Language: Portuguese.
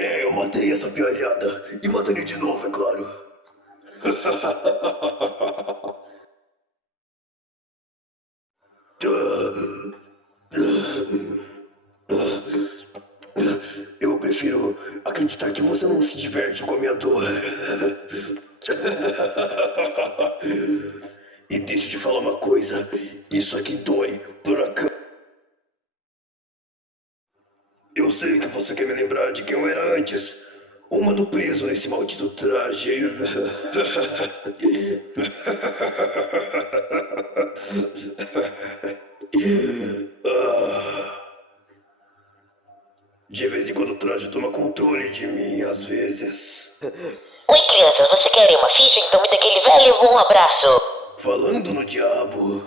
Eu matei essa pialhada e mataria de novo, é claro. Eu prefiro acreditar que você não se diverte com a minha dor. E deixa eu te falar uma coisa. Isso aqui dói pra cá. Eu sei que você quer me lembrar de quem eu era antes. Um mano preso nesse maldito traje. De vez em quando o traje toma controle de mim, às vezes. Oi, crianças, você quer uma ficha? Então me dê aquele velho bom abraço. Falando no diabo.